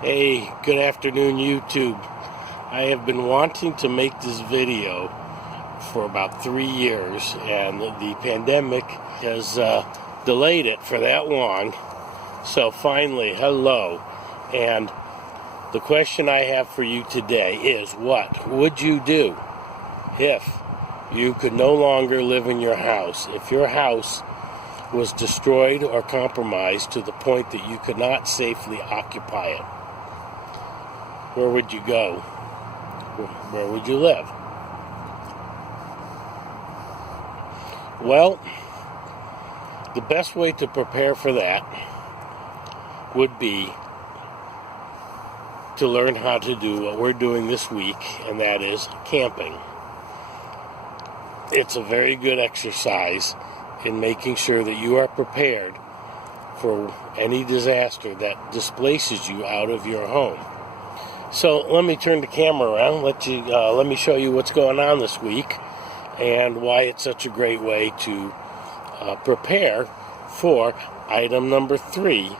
Hey, good afternoon, YouTube. I have been wanting to make this video for about 3 years, and the pandemic has delayed it for that long. So finally, hello. And the question I have for you today is, what would you do if you could no longer live in your house? If your house was destroyed or compromised to the point that you could not safely occupy it, where would you go? Where would you live? Well, the best way to prepare for that would be to learn how to do what we're doing this week, and that is camping. It's a very good exercise in making sure that you are prepared for any disaster that displaces you out of your home. So let me turn the camera around, let me show you what's going on this week and why it's such a great way to prepare for item number 3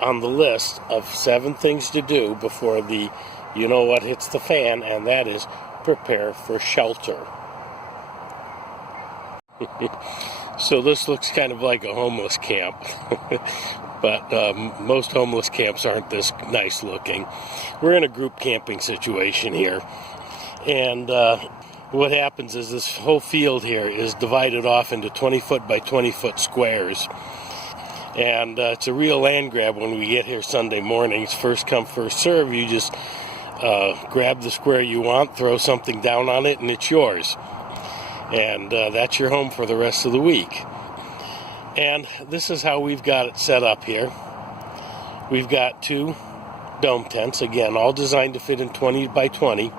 on the list of 7 things to do before the you-know-what hits the fan, and that is prepare for shelter. So this looks kind of like a homeless camp, but most homeless camps aren't this nice looking. We're in a group camping situation here, and what happens is this whole field here is divided off into 20-foot by 20-foot squares, and it's a real land grab when we get here Sunday mornings. First come, first serve. You just grab the square you want, throw something down on it, and it's yours. And that's your home for the rest of the week. And this is how we've got it set up here. We've got 2 dome tents, again, all designed to fit in 20 by 20.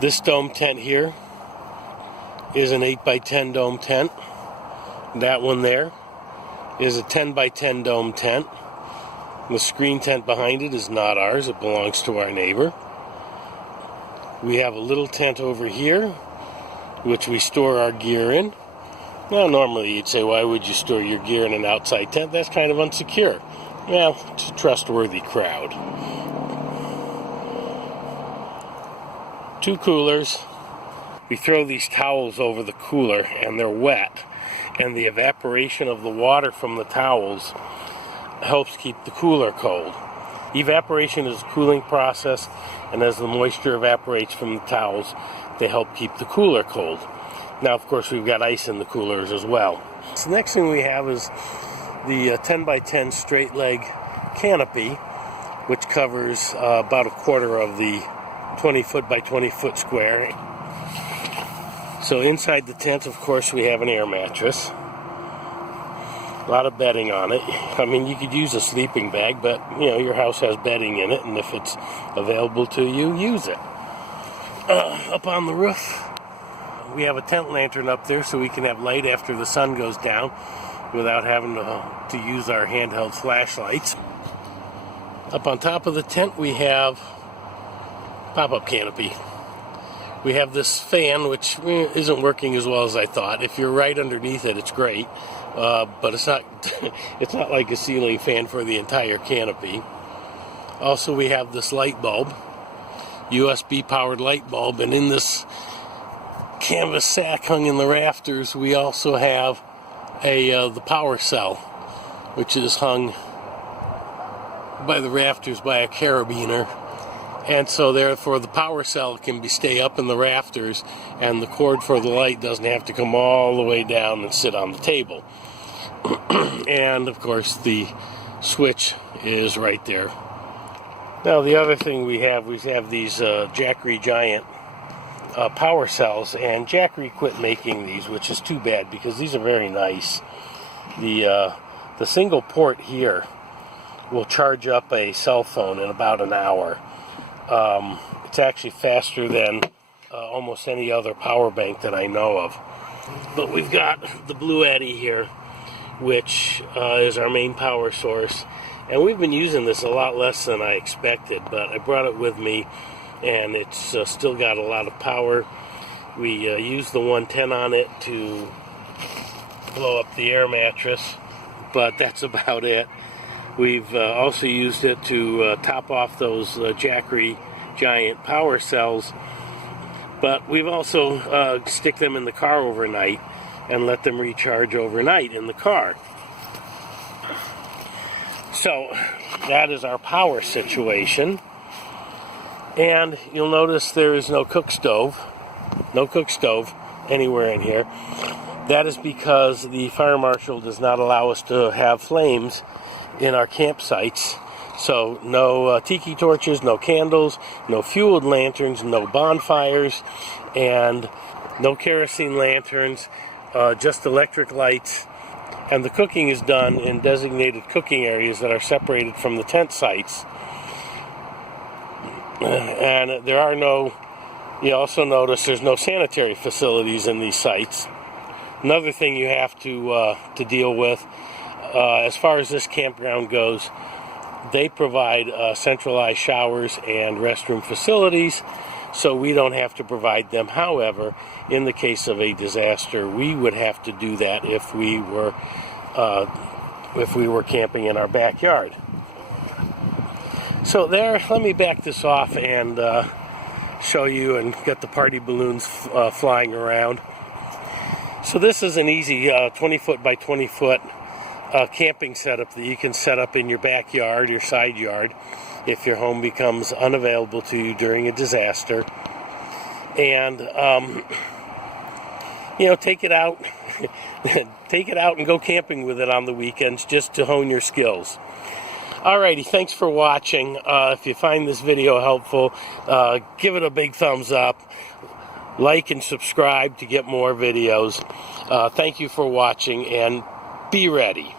This dome tent here is an 8 by 10 dome tent. That one there is a 10 by 10 dome tent. The screen tent behind it is not ours, it belongs to our neighbor. We have a little tent over here, which we store our gear in. Now, normally you'd say, why would you store your gear in an outside tent? That's kind of unsecure. Well, it's a trustworthy crowd. 2 coolers. We throw these towels over the cooler, and they're wet, and the evaporation of the water from the towels helps keep the cooler cold. Evaporation is a cooling process, and as the moisture evaporates from the towels, they help keep the cooler cold. Now, of course, we've got ice in the coolers as well. So the next thing we have is the 10 by 10 straight leg canopy, which covers about a quarter of the 20-foot by 20-foot square. So inside the tent, of course, we have an air mattress. A lot of bedding on it. I mean, you could use a sleeping bag, but, your house has bedding in it, and if it's available to you, use it. Up on the roof, we have a tent lantern up there so we can have light after the sun goes down without having to use our handheld flashlights. Up on top of the tent, we have pop-up canopy. We have this fan, which isn't working as well as I thought. If you're right underneath it, it's great, but it's not it's not like a ceiling fan for the entire canopy. Also, we have this light bulb, USB powered light bulb, and in this canvas sack hung in the rafters, we also have the power cell, which is hung by the rafters by a carabiner. And so therefore the power cell can stay up in the rafters, and the cord for the light doesn't have to come all the way down and sit on the table. And of course the switch is right there. Now the other thing we have these Jackery Giant power cells, and Jackery quit making these, which is too bad because these are very nice. The single port here will charge up a cell phone in about an hour. It's actually faster than almost any other power bank that I know of. But we've got the Blue Eddy here, which is our main power source. And we've been using this a lot less than I expected, but I brought it with me, and it's still got a lot of power. We use the 110 on it to blow up the air mattress, but that's about it. We've also used it to top off those Jackery giant power cells, but we've also stick them in the car overnight and let them recharge overnight in the car. So that is our power situation. And you'll notice there is no cook stove anywhere in here. That is because the fire marshal does not allow us to have flames in our campsites. So no tiki torches, no candles, no fueled lanterns, no bonfires, and no kerosene lanterns, just electric lights. And the cooking is done in designated cooking areas that are separated from the tent sites. And there are no, you also notice there's no sanitary facilities in these sites. Another thing you have to deal with, as far as this campground goes, they provide centralized showers and restroom facilities, so we don't have to provide them. However, in the case of a disaster, we would have to do that if we were camping in our backyard. So there, let me back this off and show you and get the party balloons flying around. So this is an easy 20 foot by 20 foot camping setup that you can set up in your backyard, your side yard, if your home becomes unavailable to you during a disaster. And take it out and go camping with it on the weekends just to hone your skills. Alrighty, thanks for watching. If you find this video helpful, give it a big thumbs up. Like and subscribe to get more videos. Thank you for watching, and be ready.